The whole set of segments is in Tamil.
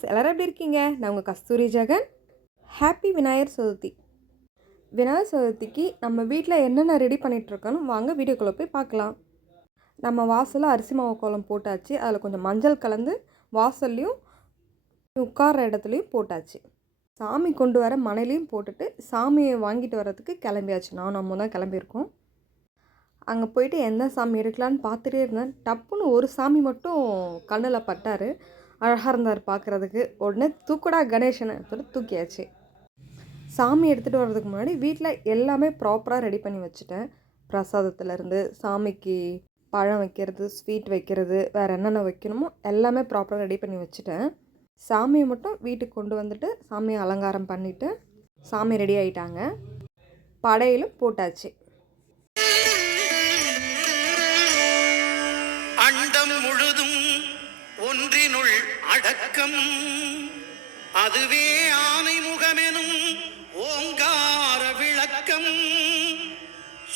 வியூவர்ஸ் எல்லாரும் எப்படி இருக்கீங்க? நான் உங்கள் கஸ்தூரி ஜெகன். ஹாப்பி விநாயகர் சதுர்த்தி. விநாயகர் சதுர்த்திக்கு நம்ம வீட்டில் என்னென்ன ரெடி பண்ணிகிட்ருக்கோன்னு வாங்க வீடியோக்குள்ளே போய் பார்க்கலாம். நம்ம வாசலில் அரிசி மாவு கோலம் போட்டாச்சு. அதில் கொஞ்சம் மஞ்சள் கலந்து வாசல்லையும் உட்கார்ற இடத்துலையும் போட்டாச்சு. சாமி கொண்டு வர மனையிலையும் போட்டுட்டு சாமியை வாங்கிட்டு வர்றதுக்கு கிளம்பியாச்சு. நானும் அம்மா தான் கிளம்பியிருக்கோம். அங்கே போயிட்டு எந்த சாமி எடுக்கலான்னு பார்த்துட்டே இருந்தேன். டப்புன்னு ஒரு சாமி மட்டும் கண்ணில் பட்டார். அழகாக இருந்தார் பார்க்குறதுக்கு. உடனே தூக்குடா கணேசனை சொல்லி தூக்கியாச்சு. சாமி எடுத்துகிட்டு வர்றதுக்கு முன்னாடி வீட்டில் எல்லாமே ப்ராப்பராக ரெடி பண்ணி வச்சுட்டேன். பிரசாதத்துலேருந்து சாமிக்கு பழம் வைக்கிறது, ஸ்வீட் வைக்கிறது, வேறு என்னென்ன வைக்கணுமோ எல்லாமே ப்ராப்பராக ரெடி பண்ணி வச்சுட்டேன். சாமியை மட்டும் வீட்டுக்கு கொண்டு வந்துட்டு சாமியை அலங்காரம் பண்ணிவிட்டு சாமி ரெடி ஆகிட்டாங்க. படையிலும் போட்டாச்சு. அண்டம் முழுதும் ஒன்றினுள் அடக்கம், அதுவே ஆனை முகமெனும் ஓங்கார விளக்கம்.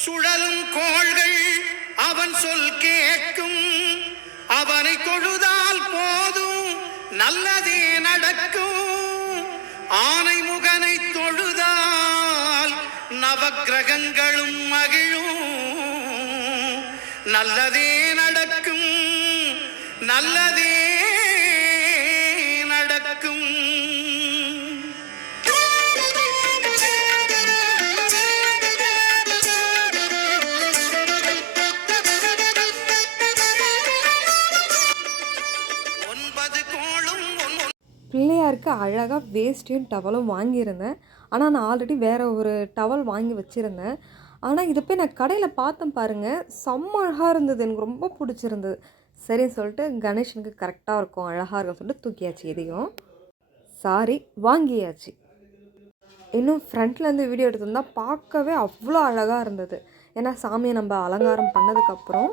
சுழலும் கோள்கள் அவன் சொல் கேட்கும், அவனை தொழுதால் போதும் நல்லதே நடக்கும். ஆனை முகனை தொழுதால் நவக்கிரகங்களும் மகிழும், நல்லதே நடக்கும், நல்லதே நடக்கும். பிள்ளையாருக்கு அழகாக வேஸ்ட்டையும் டவலும் வாங்கியிருந்தேன். ஆனால் நான் ஆல்ரெடி வேறு ஒரு டவல் வாங்கி வச்சுருந்தேன். ஆனால் இதை போய் நான் கடையில் பார்த்தேன் பாருங்கள், செம்ம அழகாக இருந்தது. எனக்கு ரொம்ப பிடிச்சிருந்தது. சரின்னு சொல்லிட்டு கணேஷனுக்கு கரெக்டாக இருக்கும், அழகாக இருக்கும் சொல்லிட்டு தூக்கியாச்சு. இதையும் சாரி வாங்கியாச்சு. இன்னும் ஃப்ரண்ட்லேருந்து வீடியோ எடுத்திருந்தால் பார்க்கவே அவ்வளோ அழகாக இருந்தது. ஏன்னா சாமியை நம்ம அலங்காரம் பண்ணதுக்கப்புறம்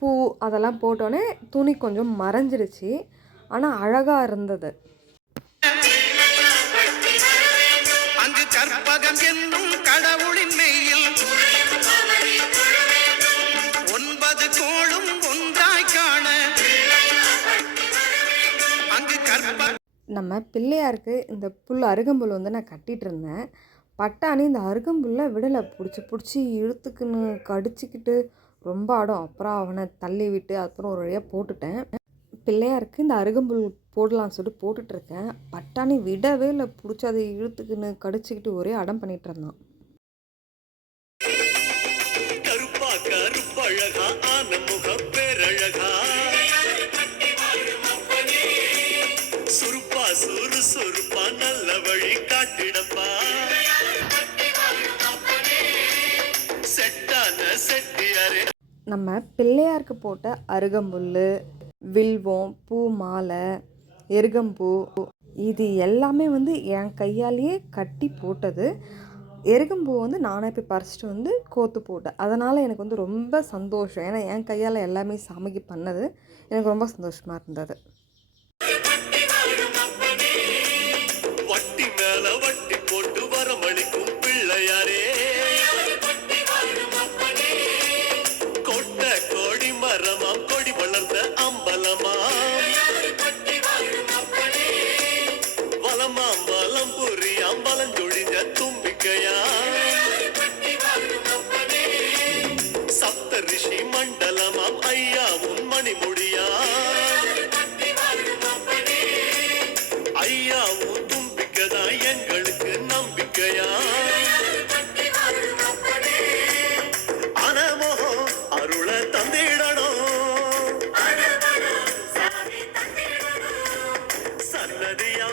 பூ அதெல்லாம் போட்டோன்னே துணி கொஞ்சம் மறைஞ்சிருச்சு. ஆனால் அழகாக இருந்தது. அங்கு கற்பகம் என்னும் கடவுளின் மெய்யில் 9 கோளும் ஒன்றாய் காண அங்கு நம்ம பிள்ளையாருக்கு இந்த புல் அருகம்புல் வந்து நான் கட்டிகிட்டு இருந்தேன். பட்டாணி இந்த அருகம்புல்லை விடலை, பிடிச்சி இழுத்துக்குன்னு கடிச்சிக்கிட்டு ரொம்ப ஆடும். அப்புறம் அவனை தள்ளி விட்டு அப்புறம் ஒரு வழியாக போட்டுட்டேன். பிள்ளையாருக்கு இந்த அருகம்புல் போடலான்னு சொல்லிட்டு போட்டுட்ருக்கேன். பட்டாணி விடவே இல்லை, பிடிச்சி அதை இழுத்துக்குன்னு கடிச்சிக்கிட்டு ஒரே அடம் பண்ணிகிட்டு இருந்தான். நம்ம பிள்ளையாருக்கு போட்ட அருகம்புல், வில்வம், பூ மாலை, எருகம்பூ இது எல்லாமே வந்து என் கையாலேயே கட்டி போட்டது. எருகம்பூ வந்து நானே போய் பறிச்சிட்டு வந்து கோத்து போட்டேன். அதனால் எனக்கு வந்து ரொம்ப சந்தோஷம். ஏன்னா என் கையால் எல்லாமே சாமிக்கு பண்ணது எனக்கு ரொம்ப சந்தோஷமாக இருந்தது.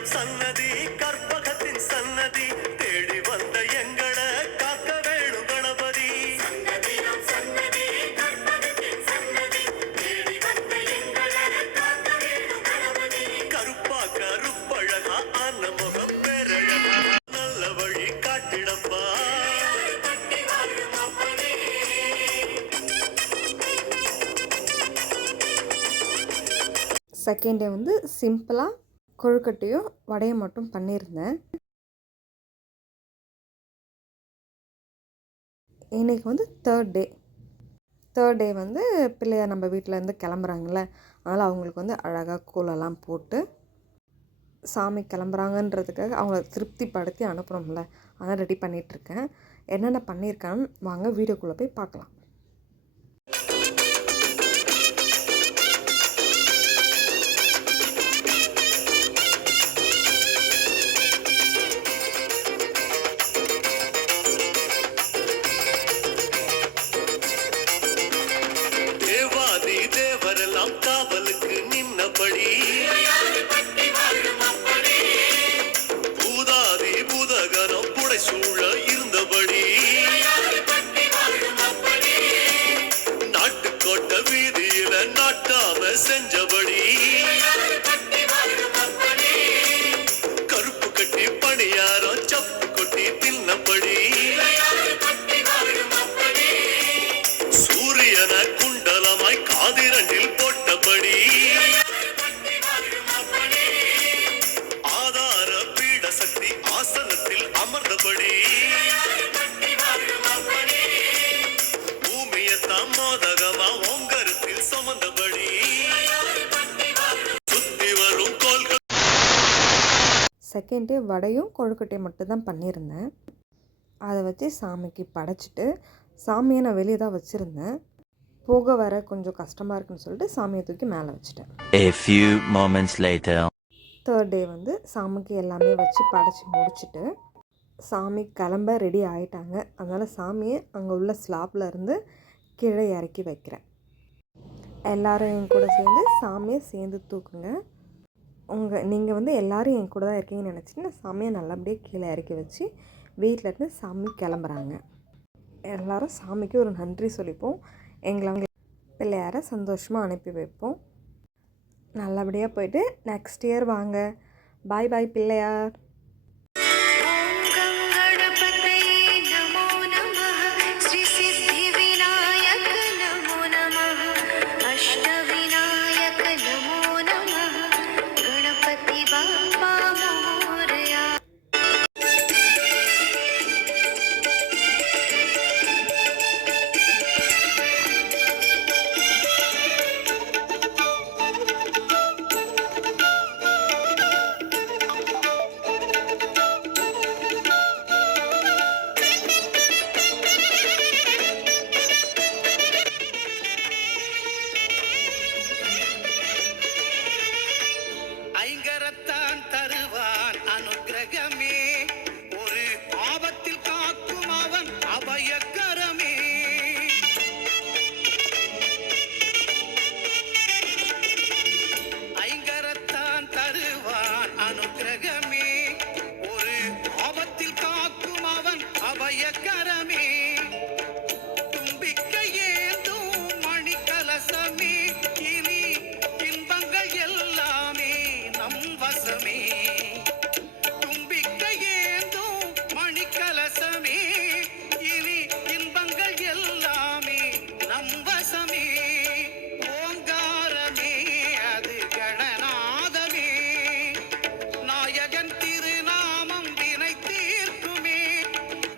சன்னதி கற்பகத்தின் சன்னதி தேடி வந்த எங்களை காக்க வேணும் கணபதி. கருப்பா கருப்பழகா ஆன முகம் பேரழகா நல்ல வழி காட்டிடப்பா. செகண்ட் டே வந்து சிம்பிளாக கொழுக்கட்டையும் வடையும் மட்டும் பண்ணியிருந்தேன். இன்றைக்கி வந்து தேர்ட் டே வந்து பிள்ளையார் நம்ம வீட்டிலேருந்து கிளம்புறாங்கள, அதனால் அவங்களுக்கு வந்து அழகாக கோலெல்லாம் போட்டு சாமி கிளம்புறாங்கன்றதுக்காக அவங்கள திருப்திப்படுத்தி அனுப்பணும்ல, அதான் ரெடி பண்ணிகிட்ருக்கேன். என்னென்ன பண்ணியிருக்கான்னு வாங்க வீடியோக்குள்ளே போய் பார்க்கலாம். தேவாதி தேவரெல்லாம் காவலுக்கு நின்னபடி, பூதாதி பூதகரம் புடை சூழ இருந்தபடி, நாட்டுக்கோட்டை வீதியில நாட்டாம செஞ்சபடி, கருப்பு கட்டி பணியாரம் சப்பு கொட்டி தின்னபடி, சூரியன குண்டலமாய் காதிரண்டில் போட்டபடி, ஆதார பீட சக்தி ஆசனத்தில் அமர்ந்தபடி, பூமியத்தான் மோதகமா ஓங்கரத்தில் சுமந்தபடி, சுத்தி வரும் கோல்கள். செகண்ட் டே வடையும் கொழுக்கட்டையும் மட்டும்தான் பண்ணியிருந்தேன். அதை வச்சு சாமிக்கு படைச்சிட்டு சாமியை நான் வெளியே தான் வச்சுருந்தேன். போக வர கொஞ்சம் கஷ்டமாக இருக்குன்னு சொல்லிட்டு சாமியை தூக்கி மேலே வச்சுட்டேன். A few moments later. Third day வந்து சாமிக்கு எல்லாமே வச்சு படைச்சி முடிச்சுட்டு சாமி கிளம்ப ரெடி ஆகிட்டாங்க. அதனால் சாமியை அங்கே உள்ள ஸ்லாப்பில் இருந்து கீழே இறக்கி வைக்கிறேன். எல்லோரும் என் கூட சேர்ந்து சாமியை சேர்ந்து தூக்குங்க. நீங்கள் வந்து எல்லோரும் என் கூட தான் இருக்கீங்கன்னு நினச்சிட்டு சாமியை நல்லபடியாக கீழே இறக்கி வச்சு வீட்டிலேருந்து சாமி கிளம்புறாங்க. எல்லோரும் சாமிக்கு ஒரு நன்றி சொல்லிப்போம். எங்களை பிள்ளையாரை சந்தோஷமாக அனுப்பி வைப்போம். நல்லபடியாக போயிட்டு நெக்ஸ்ட் இயர் வாங்க. பாய் பாய் பிள்ளையார். ஐங்கரத்தான் தருவான் அனுக்கிரகமே, ஒரு ஆபத்தில் காக்கும் அவன் அபயக்கரமே. ஐங்கரத்தான் தருவான் அனுக்கிரகமே, ஒரு ஆபத்தில் காக்கும் அவன் அபயக்கரமே. தும்பிக்கை ஏந்தும் மணிக்கலசமே, இனி இன்பங்கள் எல்லாமே நம் வசமே. தும்பிக்கை ஏந்தும் மணிக்கலசமே, இனி இன்பங்கள் எல்லாமே நம் வசமே. ஓங்காரமே அது கணநாதமே, நாயகன் திருநாமம் வினை தீர்க்குமே,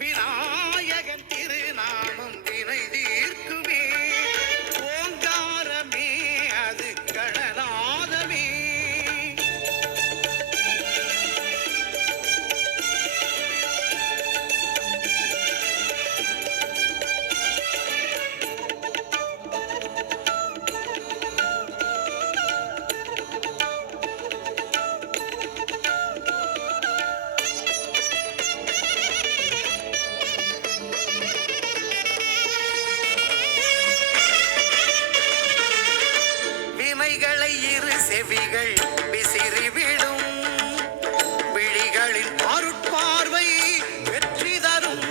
விநாயகன் திருநாமம் வினை தீர்க்குமே. ஓங்காரமே அது கணநாதமே. வினைகளை இரு செவிகள் விசிறிவிடும், விழிகளின் அருட்பார்வை வெற்றி தரும்.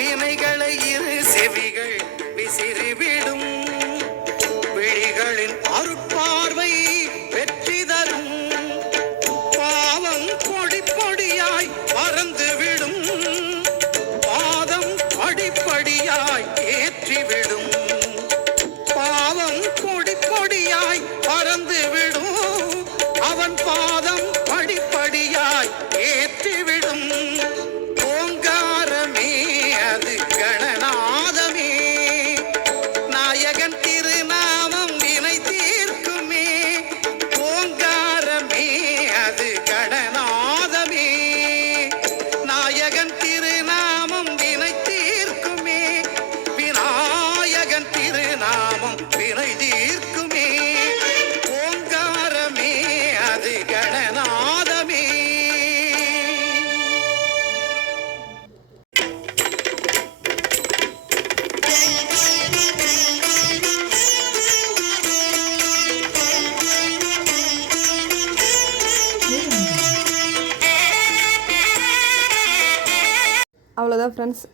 வினைகளை இரு செவிகள் விசிறிவிடும், விழிகளின் அருட்பார்வை வெற்றி தரும். பாவம் பொடி பொடியாய் பறந்துவிடும், பாதம் படிப்படியாய் ஏற்றிவிடும். பாவம் ஃப்ரெண்ட்ஸ்,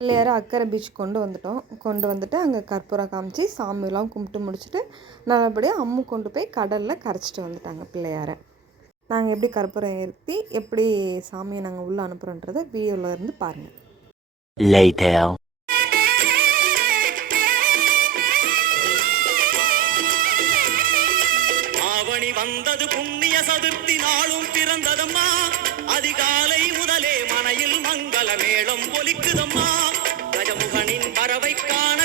பிள்ளையார அக்கரை பீச் கொண்டு வந்துட்டு அங்கே கற்பூரம் காமிச்சு சாமியெல்லாம் கும்பிட்டு முடிச்சுட்டு நல்லபடியாக அம்மு கொண்டு போய் கடலில் கரைச்சிட்டு வந்துட்டாங்க பிள்ளையார. நாங்கள் எப்படி கற்பூரம் ஏற்றி எப்படி சாமியை நாங்கள் உள்ளே அனுப்புகிறோன்றதை வீடியோவில் இருந்து பாருங்கள். Later. ஆவணி வந்தது புண்ணிய சதுர்த்தி நாளும் பிறந்ததம்மா. அதிகாலை முதலே மனையில் மங்கள மேளம் ஒலிக்குதம்மா. கஜமுகனின் வரவை காண